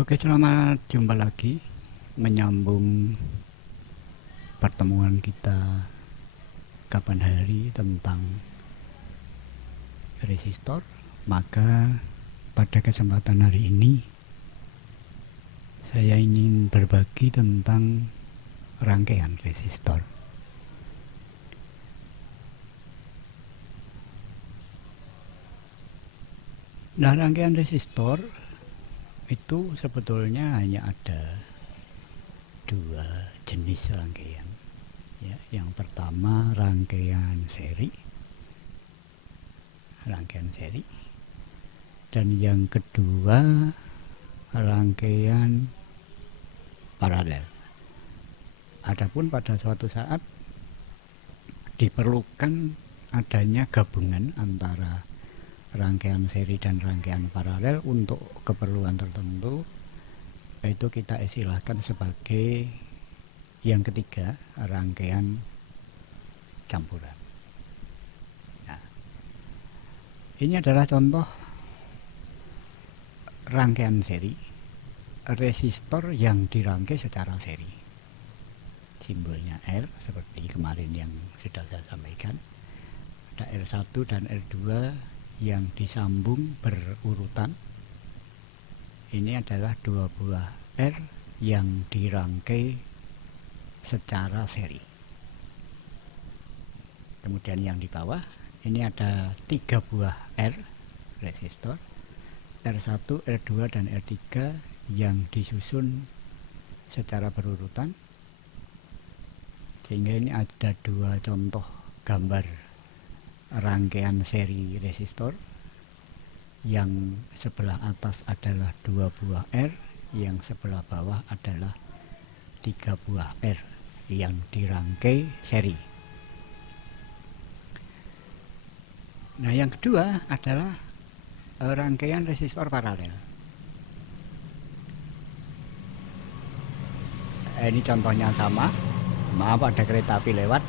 Oke, selamat jumpa lagi menyambung pertemuan kita kapan hari tentang resistor. Maka pada kesempatan hari ini saya ingin berbagi tentang rangkaian resistor. Nah, rangkaian resistor itu sebetulnya hanya ada dua jenis rangkaian. Ya, yang pertama rangkaian seri, dan yang kedua rangkaian paralel. Adapun pada suatu saat diperlukan adanya gabungan antara rangkaian seri dan rangkaian paralel untuk keperluan tertentu, itu kita istilahkan sebagai yang ketiga, rangkaian campuran. Nah, ini adalah contoh rangkaian seri, resistor yang dirangkai secara seri. Simbolnya R seperti kemarin yang sudah saya sampaikan. Ada R1 dan R2 yang disambung berurutan. Ini adalah dua buah R yang dirangkai secara seri. Kemudian yang di bawah ini ada tiga buah R resistor, R1, R2 dan R3 yang disusun secara berurutan, sehingga ini ada dua contoh gambar rangkaian seri resistor. Yang sebelah atas adalah dua buah R, yang sebelah bawah adalah tiga buah R yang dirangkai seri. Nah, yang kedua adalah rangkaian resistor paralel. Ini contohnya sama. Maaf, ada kereta api lewat.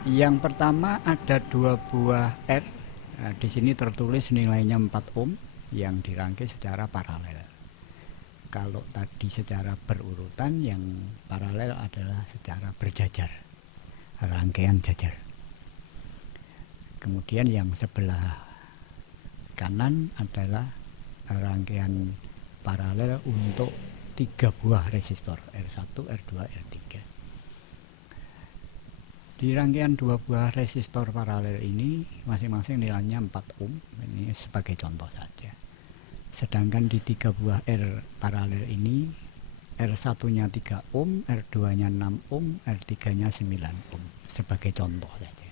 Yang pertama ada dua buah R. Nah, di sini tertulis nilainya 4 ohm yang dirangkai secara paralel. Kalau tadi secara berurutan, yang paralel adalah secara berjajar, rangkaian jajar. Kemudian yang sebelah kanan adalah rangkaian paralel untuk tiga buah resistor, R1, R2, R3. Di rangkaian dua buah resistor paralel ini masing-masing nilainya 4 ohm, ini sebagai contoh saja. Sedangkan di tiga buah R paralel ini, R1-nya 3 ohm, R2-nya 6 ohm, R3-nya 9 ohm, sebagai contoh saja.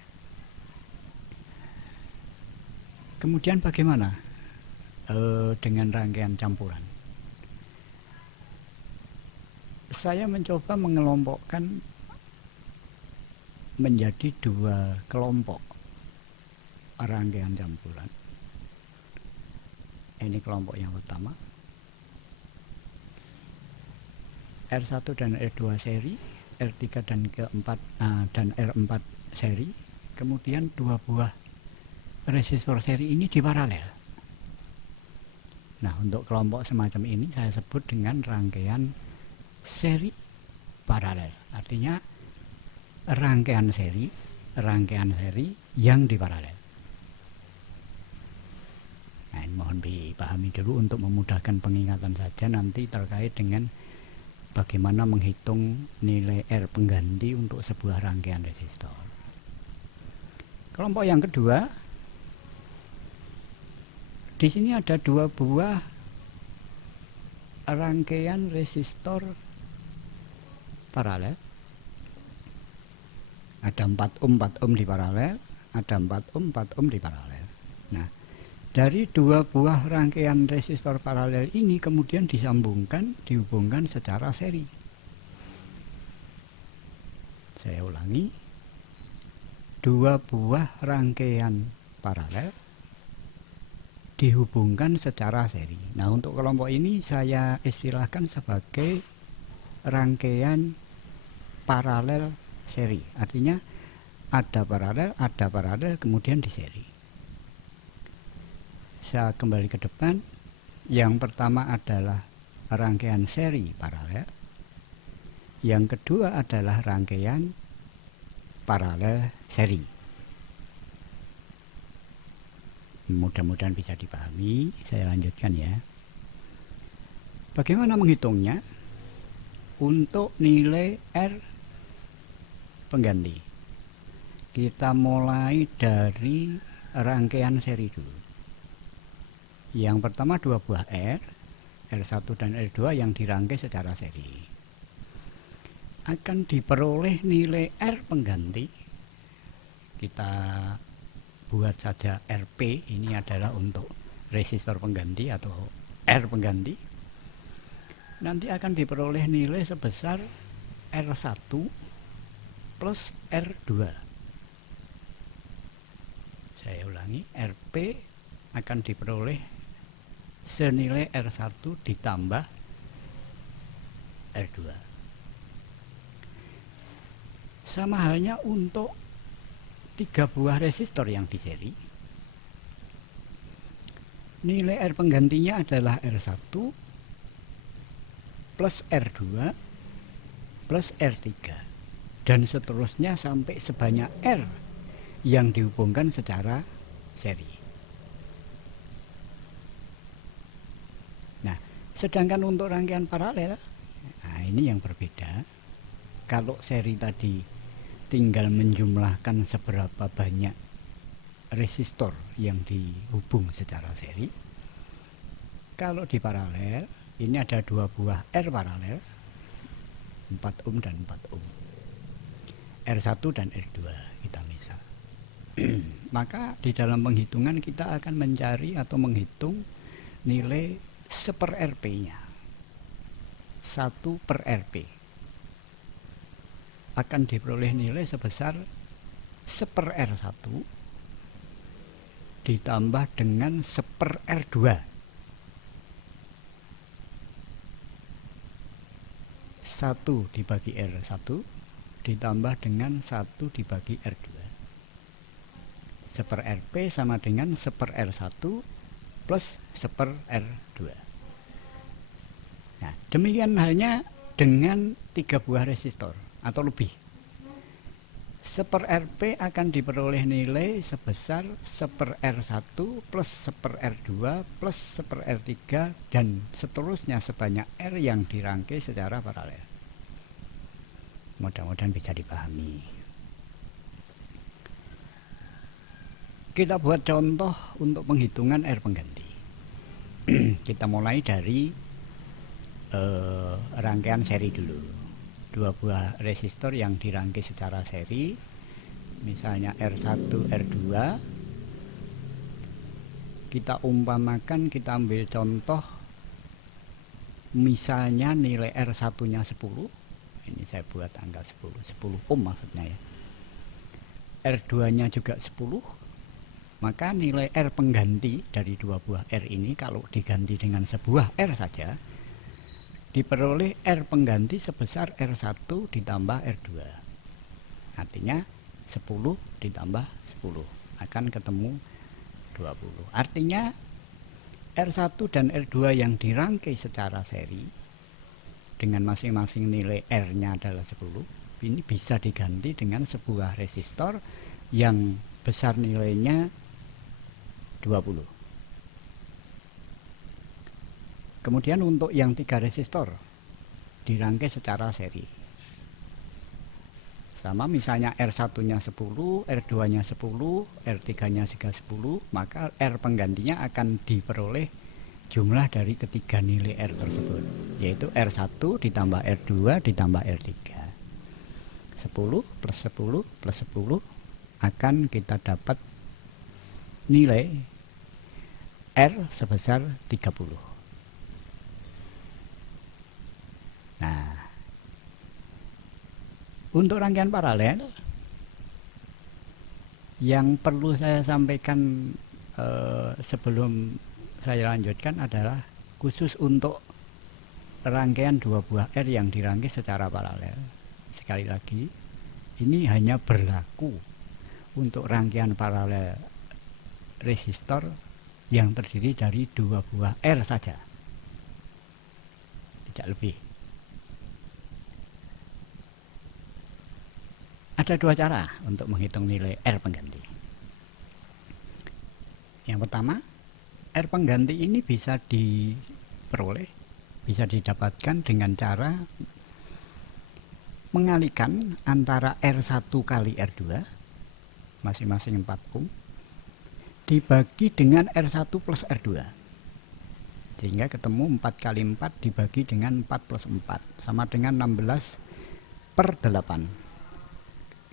Kemudian bagaimana dengan rangkaian campuran? Saya mencoba mengelompokkan menjadi dua kelompok rangkaian campuran. Ini kelompok yang pertama, R1 dan R2 seri, R3 dan dan R4 seri. Kemudian dua buah resistor seri ini di paralel. Nah, untuk kelompok semacam ini saya sebut dengan rangkaian seri paralel. Artinya rangkaian seri yang diparalel. Nah, mohon dipahami dulu untuk memudahkan pengingatan saja nanti terkait dengan bagaimana menghitung nilai R pengganti untuk sebuah rangkaian resistor. Kelompok yang kedua, di sini ada dua buah rangkaian resistor paralel. Ada 4 ohm di paralel, ada 4 ohm di paralel. Nah, dari dua buah rangkaian resistor paralel ini kemudian dihubungkan secara seri. Saya ulangi, dua buah rangkaian paralel dihubungkan secara seri. Nah, untuk kelompok ini saya istilahkan sebagai rangkaian paralel seri. Artinya ada paralel, kemudian di seri. Saya kembali ke depan. Yang pertama adalah rangkaian seri paralel, yang kedua adalah rangkaian paralel seri. Mudah-mudahan bisa dipahami. Saya lanjutkan ya. Bagaimana menghitungnya? Untuk nilai R pengganti, kita mulai dari rangkaian seri dulu. Yang pertama dua buah R1 dan R2 yang dirangkai secara seri. Akan diperoleh nilai R pengganti. Kita buat saja RP, ini adalah untuk resistor pengganti atau R pengganti. Nanti akan diperoleh nilai sebesar R1 plus R2. Saya ulangi, RP akan diperoleh senilai R1 ditambah R2. Sama halnya untuk 3 buah resistor yang di seri. Nilai R penggantinya adalah R1 plus R2 plus R3 dan seterusnya sampai sebanyak R yang dihubungkan secara seri. Nah, sedangkan untuk rangkaian paralel, nah ini yang berbeda. Kalau seri tadi tinggal menjumlahkan seberapa banyak resistor yang dihubung secara seri. Kalau di paralel, ini ada 2 buah R paralel, 4 ohm dan 4 ohm, R1 dan R2 kita misal. Maka di dalam penghitungan kita akan mencari atau menghitung nilai 1/RP nya, 1/RP akan diperoleh nilai sebesar 1/R1 ditambah dengan 1/R2. 1 dibagi R1 ditambah dengan 1 dibagi R2. 1/RP sama dengan 1/R1 plus 1/R2. Nah, demikian halnya dengan 3 buah resistor atau lebih. 1/RP akan diperoleh nilai sebesar 1/R1 plus 1/R2 plus 1/R3 dan seterusnya sebanyak R yang dirangkai secara paralel. Mudah-mudahan bisa dipahami. Kita buat contoh untuk penghitungan R pengganti. Kita mulai dari rangkaian seri dulu. 2 buah resistor yang dirangkai secara seri, misalnya R1, R2. Kita umpamakan, kita ambil contoh misalnya nilai R1 nya 10. Ini saya buat angka 10 ohm maksudnya ya. R2 nya juga 10. Maka nilai R pengganti dari 2 buah R ini kalau diganti dengan sebuah R saja, diperoleh R pengganti sebesar R1 ditambah R2. Artinya 10 ditambah 10 akan ketemu 20. Artinya R1 dan R2 yang dirangkai secara seri dengan masing-masing nilai R-nya adalah 10, ini bisa diganti dengan sebuah resistor yang besar nilainya 20. Kemudian untuk yang 3 resistor dirangkai secara seri. Sama misalnya R1 nya 10, R2 nya 10, R3 nya juga 10, maka R penggantinya akan diperoleh jumlah dari ketiga nilai R tersebut, yaitu R1 ditambah R2 ditambah R3. 10 plus 10 plus 10 akan kita dapat nilai R sebesar 30. Nah, untuk rangkaian paralel yang perlu saya sampaikan sebelum saya lanjutkan adalah khusus untuk rangkaian 2 buah R yang dirangkai secara paralel. Sekali lagi, ini hanya berlaku untuk rangkaian paralel resistor yang terdiri dari 2 buah R saja. pajak lebih. Ada dua cara untuk menghitung nilai R pengganti. Yang pertama, R pengganti ini bisa diperoleh, bisa didapatkan dengan cara mengalihkan antara R1 kali R2 masing-masing 4 ohm dibagi dengan R1 plus R2, sehingga ketemu 4 kali 4 dibagi dengan 4 plus 4 sama dengan 16/8.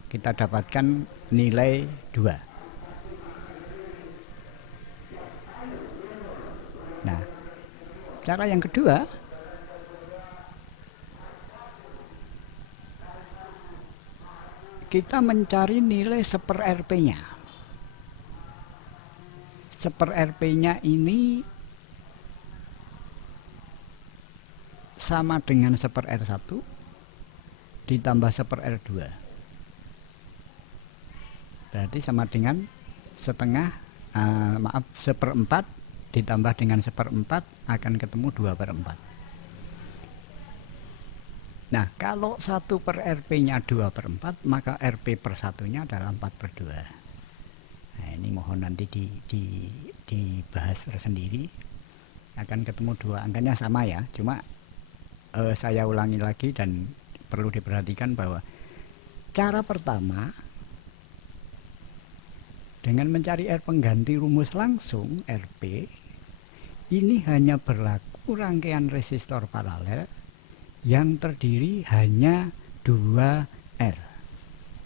Kita dapatkan nilai 2. Nah, cara yang kedua, kita mencari nilai seper Rp-nya. Seper Rp-nya ini sama dengan seper R1 ditambah seper R2. Berarti sama dengan seperempat ditambah dengan seperempat akan ketemu 2/4. Nah, kalau 1 per Rp-nya 2/4, maka Rp per satunya adalah 4/2. Nah, ini mohon nanti dibahas tersendiri. Akan ketemu dua angkanya sama ya, cuma saya ulangi lagi dan perlu diperhatikan bahwa cara pertama dengan mencari R pengganti rumus langsung Rp ini hanya berlaku rangkaian resistor paralel yang terdiri hanya 2R.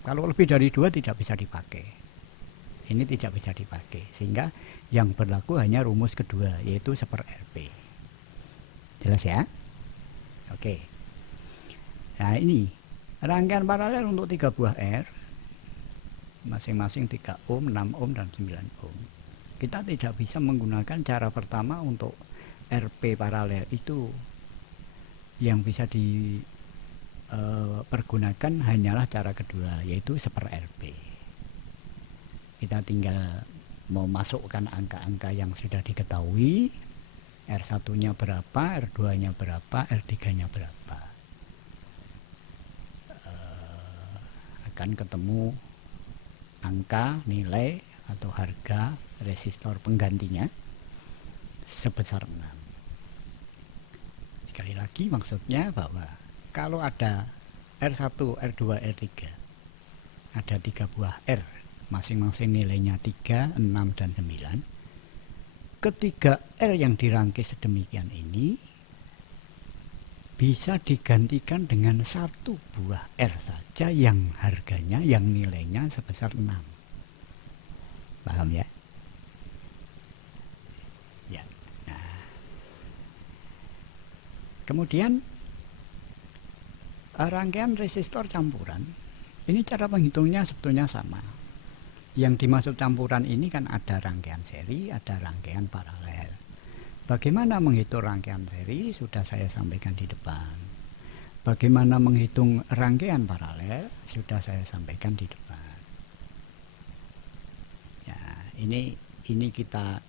Kalau lebih dari 2 tidak bisa dipakai. Ini tidak bisa dipakai, sehingga yang berlaku hanya rumus kedua, yaitu seper Rp. Jelas ya? Oke. Nah, ini rangkaian paralel untuk 3 buah R, masing-masing 3 ohm, 6 ohm, dan 9 ohm. Kita tidak bisa menggunakan cara pertama untuk Rp paralel itu. Yang bisa dipergunakan hanyalah cara kedua, yaitu seper Rp. Kita tinggal memasukkan angka-angka yang sudah diketahui, R1-nya berapa, R2-nya berapa, R3-nya berapa. Akan ketemu angka, nilai, atau harga resistor penggantinya sebesar 6. Sekali lagi maksudnya bahwa kalau ada R1, R2, R3, ada 3 buah R, masing-masing nilainya 3, 6, dan 9. Ketiga R yang dirangkai sedemikian ini bisa digantikan dengan 1 buah R saja yang harganya, yang nilainya sebesar 6. Paham ya? Ya. Nah, kemudian rangkaian resistor campuran ini cara menghitungnya sebetulnya sama. Yang dimaksud campuran ini kan ada rangkaian seri, ada rangkaian paralel. Bagaimana menghitung rangkaian seri sudah saya sampaikan di depan. Bagaimana menghitung rangkaian paralel sudah saya sampaikan di depan. Ya, ini kita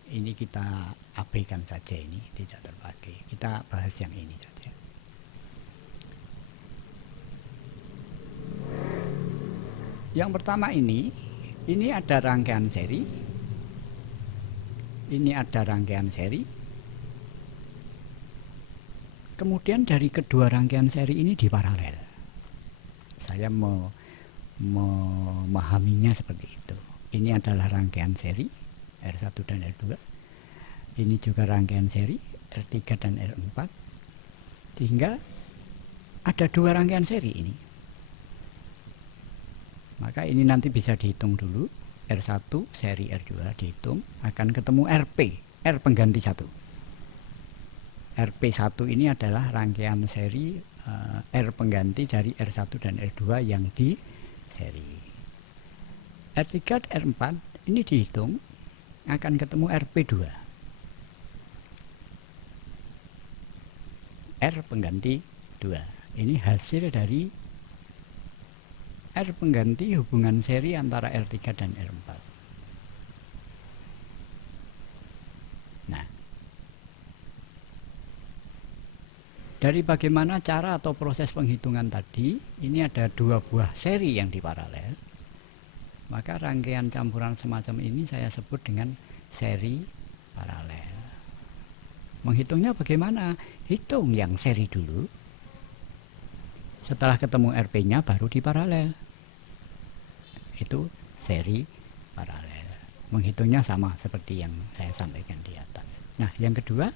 abaikan saja, ini tidak terpakai. Kita bahas yang ini saja. Yang pertama ini ada rangkaian seri. Ini ada rangkaian seri. Kemudian dari kedua rangkaian seri ini diparalel. Saya memahaminya seperti itu. Ini adalah rangkaian seri R1 dan R2. Ini juga rangkaian seri R3 dan R4. Sehingga ada 2 rangkaian seri ini. Maka ini nanti bisa dihitung dulu. R1 seri R2 dihitung, akan ketemu RP, R pengganti 1. RP1 ini adalah rangkaian seri R pengganti dari R1 dan R2 yang di seri. R3 dan R4 ini dihitung, akan ketemu RP2, R pengganti 2. Ini hasil dari R pengganti hubungan seri antara R3 dan R4. Nah, Dari bagaimana cara atau proses penghitungan tadi, ini ada 2 buah seri yang diparalel. Maka rangkaian campuran semacam ini saya sebut dengan seri paralel. Menghitungnya bagaimana? Hitung yang seri dulu. Setelah ketemu RP-nya baru diparalel. Itu seri paralel. Menghitungnya sama seperti yang saya sampaikan di atas. Nah, yang kedua,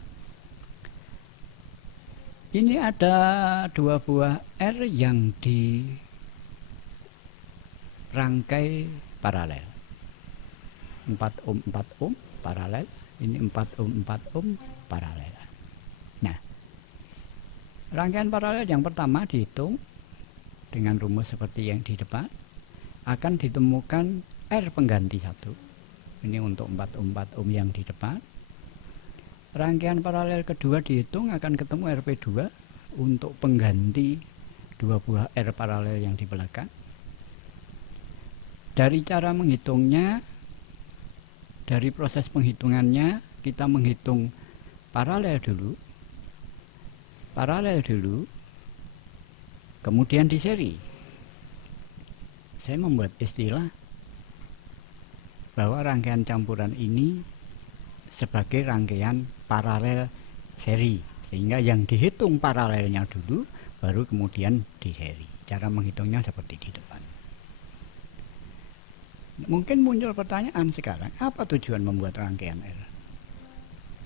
ini ada 2 buah R yang dirangkai paralel. 4 ohm 4 ohm paralel, ini 4 ohm 4 ohm paralel. Nah, rangkaian paralel yang pertama dihitung dengan rumus seperti yang di depan. Akan ditemukan R pengganti 1. Ini untuk 4 ohm 4 ohm yang di depan. Rangkaian paralel kedua dihitung, akan ketemu RP2 untuk pengganti 2 buah R paralel yang di belakang. Dari cara menghitungnya, dari proses penghitungannya, kita menghitung paralel dulu, kemudian di seri. Saya membuat istilah bahwa rangkaian campuran ini sebagai rangkaian paralel seri, sehingga yang dihitung paralelnya dulu, baru kemudian di seri. Cara menghitungnya seperti di depan. Mungkin muncul pertanyaan sekarang, apa tujuan membuat rangkaian R?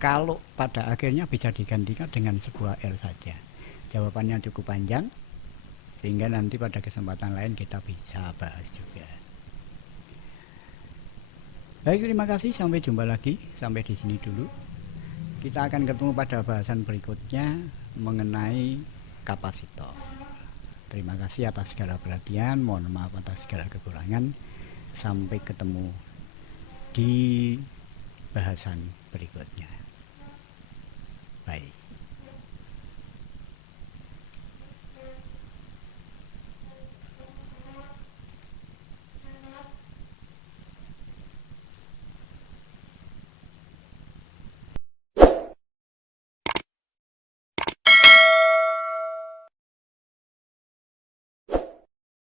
Kalau pada akhirnya bisa digantikan dengan sebuah R saja. Jawabannya cukup panjang, sehingga nanti pada kesempatan lain kita bisa bahas juga. Baik, terima kasih, sampai jumpa lagi. Sampai di sini dulu. Kita akan ketemu pada bahasan berikutnya mengenai kapasitor. Terima kasih atas segala perhatian, mohon maaf atas segala kekurangan. Sampai ketemu di bahasan berikutnya. Baik.